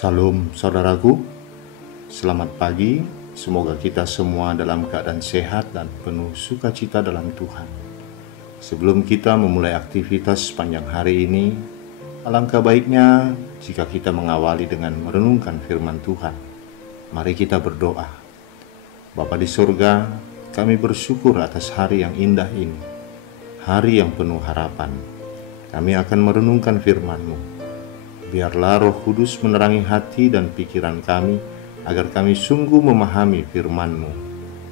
Salam saudaraku, selamat pagi. Semoga kita semua dalam keadaan sehat dan penuh sukacita dalam Tuhan. Sebelum kita memulai aktivitas sepanjang hari ini, alangkah baiknya jika kita mengawali dengan merenungkan firman Tuhan. Mari kita berdoa. Bapa di surga, kami bersyukur atas hari yang indah ini, hari yang penuh harapan. Kami akan merenungkan firman-Mu. Biarlah Roh Kudus menerangi hati dan pikiran kami, agar kami sungguh memahami firman-Mu.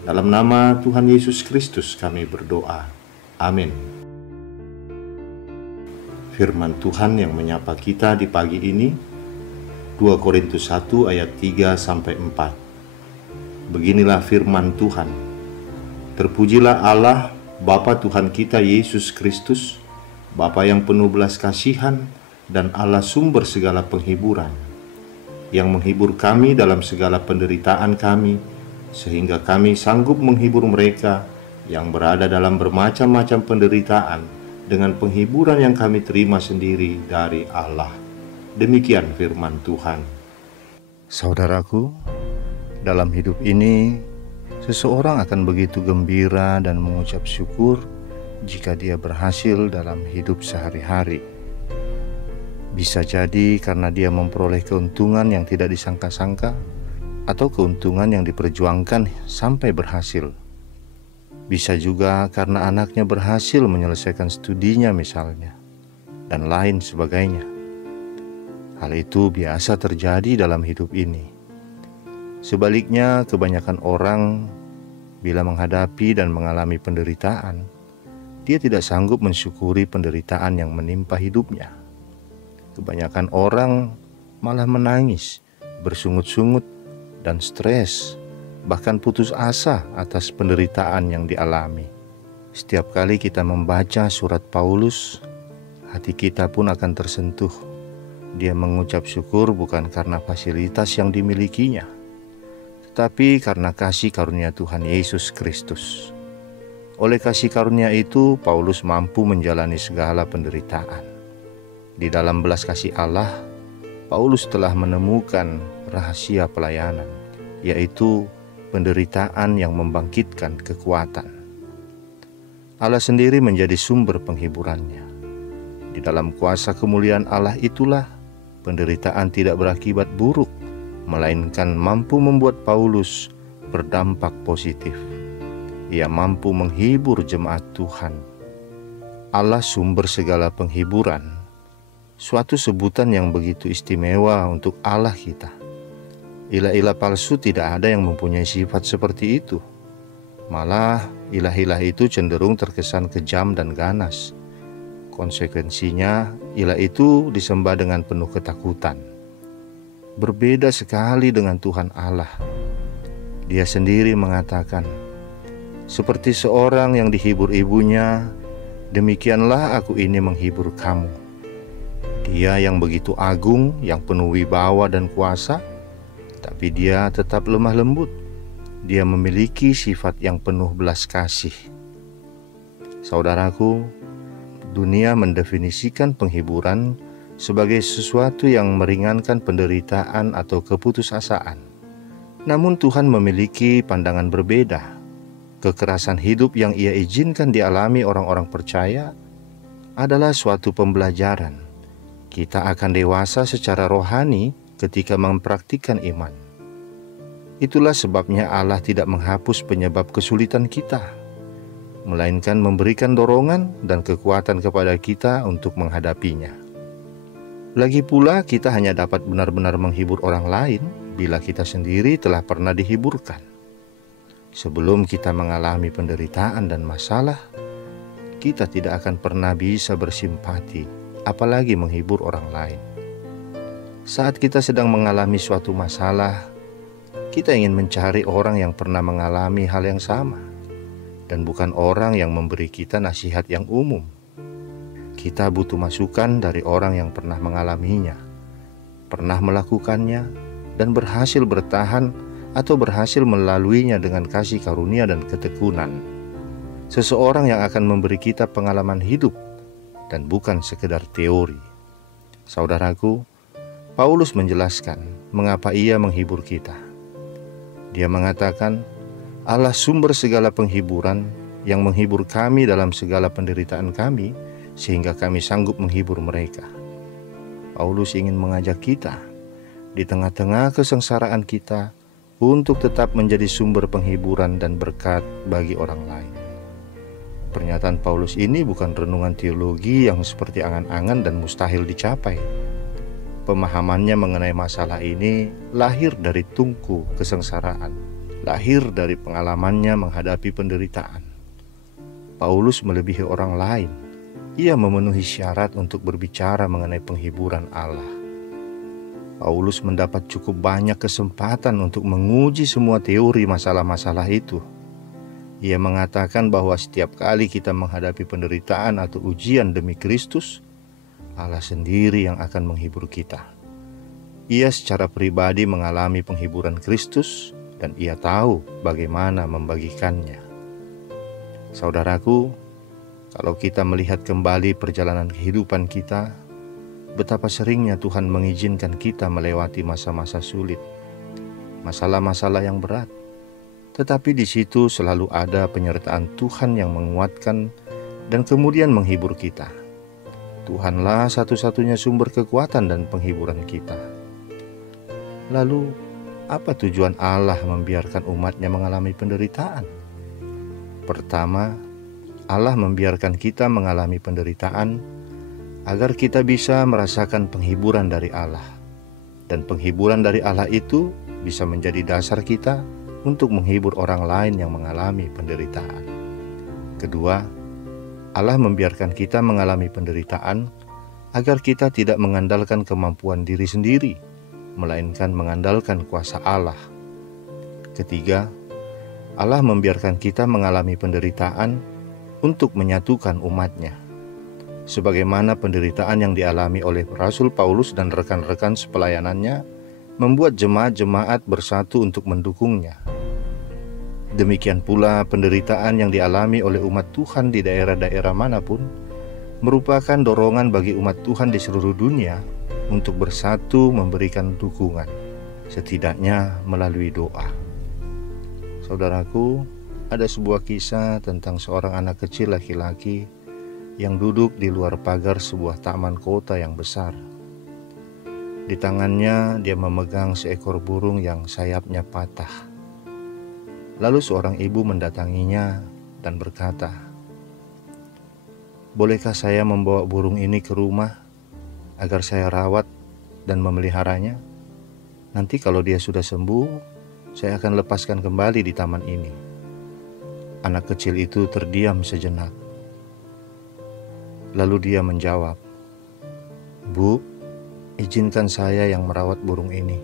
Dalam nama Tuhan Yesus Kristus kami berdoa. Amin. Firman Tuhan yang menyapa kita di pagi ini, 2 Korintus 1 ayat 3-4. Beginilah firman Tuhan. Terpujilah Allah, Bapa Tuhan kita Yesus Kristus, Bapa yang penuh belas kasihan, dan Allah sumber segala penghiburan, yang menghibur kami dalam segala penderitaan kami, sehingga kami sanggup menghibur mereka yang berada dalam bermacam-macam penderitaan dengan penghiburan yang kami terima sendiri dari Allah. Demikian firman Tuhan. Saudaraku, dalam hidup ini, seseorang akan begitu gembira dan mengucap syukur jika dia berhasil dalam hidup sehari-hari. Bisa jadi karena dia memperoleh keuntungan yang tidak disangka-sangka, atau keuntungan yang diperjuangkan sampai berhasil. Bisa juga karena anaknya berhasil menyelesaikan studinya misalnya, dan lain sebagainya. Hal itu biasa terjadi dalam hidup ini. Sebaliknya, kebanyakan orang bila menghadapi dan mengalami penderitaan, dia tidak sanggup mensyukuri penderitaan yang menimpa hidupnya. Kebanyakan orang malah menangis, bersungut-sungut, dan stres, bahkan putus asa atas penderitaan yang dialami. Setiap kali kita membaca surat Paulus, hati kita pun akan tersentuh. Dia mengucap syukur bukan karena fasilitas yang dimilikinya, tetapi karena kasih karunia Tuhan Yesus Kristus. Oleh kasih karunia itu, Paulus mampu menjalani segala penderitaan. Di dalam belas kasih Allah, Paulus telah menemukan rahasia pelayanan, yaitu penderitaan yang membangkitkan kekuatan. Allah sendiri menjadi sumber penghiburannya. Di dalam kuasa kemuliaan Allah itulah penderitaan tidak berakibat buruk, melainkan mampu membuat Paulus berdampak positif. Ia mampu menghibur jemaat Tuhan. Allah sumber segala penghiburan, suatu sebutan yang begitu istimewa untuk Allah kita. Ilah-ilah palsu tidak ada yang mempunyai sifat seperti itu. Malah ilah-ilah itu cenderung terkesan kejam dan ganas. Konsekuensinya, ilah itu disembah dengan penuh ketakutan. Berbeda sekali dengan Tuhan Allah. Dia sendiri mengatakan, "Seperti seorang yang dihibur ibunya, demikianlah aku ini menghibur kamu." Dia yang begitu agung, yang penuh wibawa dan kuasa, tapi dia tetap lemah lembut. Dia memiliki sifat yang penuh belas kasih. Saudaraku, dunia mendefinisikan penghiburan sebagai sesuatu yang meringankan penderitaan atau keputusasaan. Namun Tuhan memiliki pandangan berbeda. Kekerasan hidup yang Ia izinkan dialami orang-orang percaya adalah suatu pembelajaran. Kita akan dewasa secara rohani ketika mempraktikkan iman. Itulah sebabnya Allah tidak menghapus penyebab kesulitan kita, melainkan memberikan dorongan dan kekuatan kepada kita untuk menghadapinya. Lagi pula, kita hanya dapat benar-benar menghibur orang lain bila kita sendiri telah pernah dihiburkan. Sebelum kita mengalami penderitaan dan masalah, kita tidak akan pernah bisa bersimpati, apalagi menghibur orang lain. Saat kita sedang mengalami suatu masalah, kita ingin mencari orang yang pernah mengalami hal yang sama, dan bukan orang yang memberi kita nasihat yang umum. Kita butuh masukan dari orang yang pernah mengalaminya, pernah melakukannya, dan berhasil bertahan atau berhasil melaluinya dengan kasih karunia dan ketekunan. Seseorang yang akan memberi kita pengalaman hidup dan bukan sekedar teori. Saudaraku, Paulus menjelaskan mengapa Ia menghibur kita. Dia mengatakan, Allah sumber segala penghiburan yang menghibur kami dalam segala penderitaan kami, sehingga kami sanggup menghibur mereka. Paulus ingin mengajak kita di tengah-tengah kesengsaraan kita untuk tetap menjadi sumber penghiburan dan berkat bagi orang lain. Pernyataan Paulus ini bukan renungan teologi yang seperti angan-angan dan mustahil dicapai. Pemahamannya mengenai masalah ini lahir dari tungku kesengsaraan, lahir dari pengalamannya menghadapi penderitaan. Paulus melebihi orang lain. Ia memenuhi syarat untuk berbicara mengenai penghiburan Allah. Paulus mendapat cukup banyak kesempatan untuk menguji semua teori masalah-masalah itu. Ia mengatakan bahwa setiap kali kita menghadapi penderitaan atau ujian demi Kristus, Allah sendiri yang akan menghibur kita. Ia secara pribadi mengalami penghiburan Kristus dan ia tahu bagaimana membagikannya. Saudaraku, kalau kita melihat kembali perjalanan kehidupan kita, betapa seringnya Tuhan mengizinkan kita melewati masa-masa sulit, masalah-masalah yang berat. Tetapi di situ selalu ada penyertaan Tuhan yang menguatkan dan kemudian menghibur kita. Tuhanlah satu-satunya sumber kekuatan dan penghiburan kita. Lalu, apa tujuan Allah membiarkan umat-Nya mengalami penderitaan? Pertama, Allah membiarkan kita mengalami penderitaan agar kita bisa merasakan penghiburan dari Allah. Dan penghiburan dari Allah itu bisa menjadi dasar kita untuk menghibur orang lain yang mengalami penderitaan. Kedua, Allah membiarkan kita mengalami penderitaan agar kita tidak mengandalkan kemampuan diri sendiri, melainkan mengandalkan kuasa Allah. Ketiga, Allah membiarkan kita mengalami penderitaan untuk menyatukan umat-Nya. Sebagaimana penderitaan yang dialami oleh Rasul Paulus dan rekan-rekan sepelayanannya membuat jemaat-jemaat bersatu untuk mendukungnya. Demikian pula penderitaan yang dialami oleh umat Tuhan di daerah-daerah manapun merupakan dorongan bagi umat Tuhan di seluruh dunia untuk bersatu memberikan dukungan, setidaknya melalui doa. Saudaraku, ada sebuah kisah tentang seorang anak kecil laki-laki yang duduk di luar pagar sebuah taman kota yang besar. Di tangannya dia memegang seekor burung yang sayapnya patah. Lalu seorang ibu mendatanginya dan berkata, "Bolehkah saya membawa burung ini ke rumah agar saya rawat dan memeliharanya? Nanti kalau dia sudah sembuh, saya akan lepaskan kembali di taman ini." Anak kecil itu terdiam sejenak. Lalu dia menjawab, "Bu, izinkan saya yang merawat burung ini."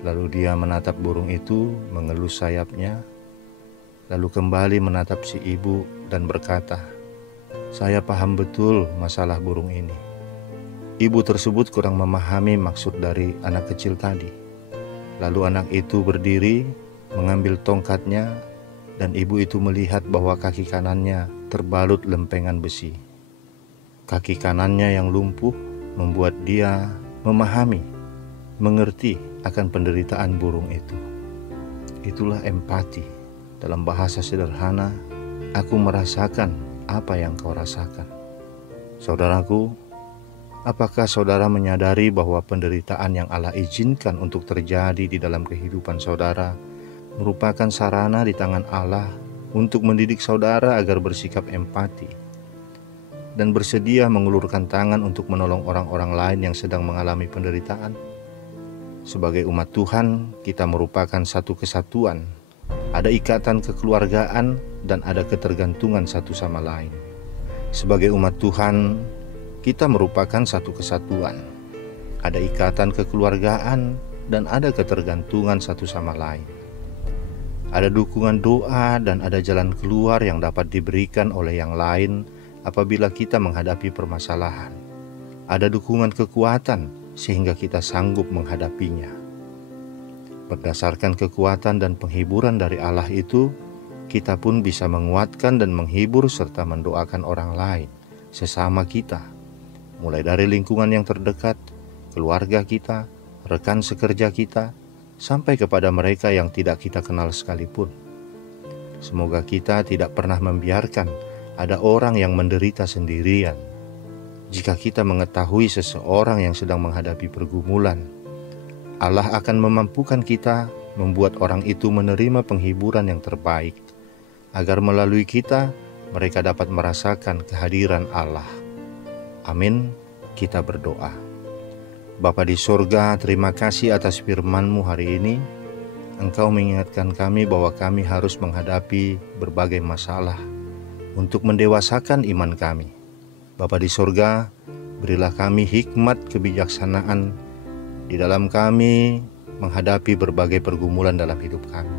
Lalu dia menatap burung itu, mengelus sayapnya, lalu kembali menatap si ibu dan berkata, "Saya paham betul masalah burung ini." Ibu tersebut kurang memahami maksud dari anak kecil tadi. Lalu anak itu berdiri, mengambil tongkatnya, dan ibu itu melihat bahwa kaki kanannya terbalut lempengan besi. Kaki kanannya yang lumpuh membuat dia memahami, mengerti akan penderitaan burung itu. Itulah empati. Dalam bahasa sederhana, aku merasakan apa yang kau rasakan. Saudaraku, apakah saudara menyadari bahwa penderitaan yang Allah izinkan untuk terjadi di dalam kehidupan saudara merupakan sarana di tangan Allah untuk mendidik saudara agar bersikap empati dan bersedia mengulurkan tangan untuk menolong orang-orang lain yang sedang mengalami penderitaan? Sebagai umat Tuhan, kita merupakan satu kesatuan. Ada ikatan kekeluargaan dan ada ketergantungan satu sama lain. Sebagai umat Tuhan, kita merupakan satu kesatuan. Ada ikatan kekeluargaan dan ada ketergantungan satu sama lain. Ada dukungan doa dan ada jalan keluar yang dapat diberikan oleh yang lain apabila kita menghadapi permasalahan. Ada dukungan kekuatan sehingga kita sanggup menghadapinya. Berdasarkan kekuatan dan penghiburan dari Allah itu, kita pun bisa menguatkan dan menghibur serta mendoakan orang lain, sesama kita, mulai dari lingkungan yang terdekat, keluarga kita, rekan sekerja kita, sampai kepada mereka yang tidak kita kenal sekalipun. Semoga kita tidak pernah membiarkan ada orang yang menderita sendirian. Jika kita mengetahui seseorang yang sedang menghadapi pergumulan, Allah akan memampukan kita membuat orang itu menerima penghiburan yang terbaik, agar melalui kita mereka dapat merasakan kehadiran Allah. Amin. Kita berdoa. Bapa di sorga, terima kasih atas firman-Mu hari ini. Engkau mengingatkan kami bahwa kami harus menghadapi berbagai masalah untuk mendewasakan iman kami. Bapa di sorga, berilah kami hikmat kebijaksanaan di dalam kami menghadapi berbagai pergumulan dalam hidup kami,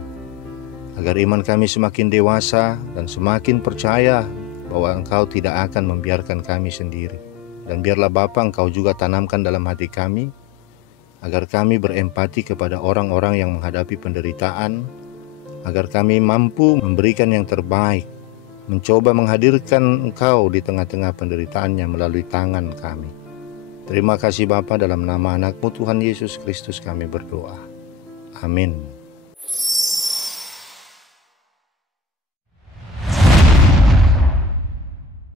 agar iman kami semakin dewasa dan semakin percaya bahwa Engkau tidak akan membiarkan kami sendiri. Dan biarlah Bapa, Engkau juga tanamkan dalam hati kami, agar kami berempati kepada orang-orang yang menghadapi penderitaan, agar kami mampu memberikan yang terbaik, mencoba menghadirkan Engkau di tengah-tengah penderitaannya melalui tangan kami. Terima kasih Bapa, dalam nama anak-Mu Tuhan Yesus Kristus kami berdoa. Amin.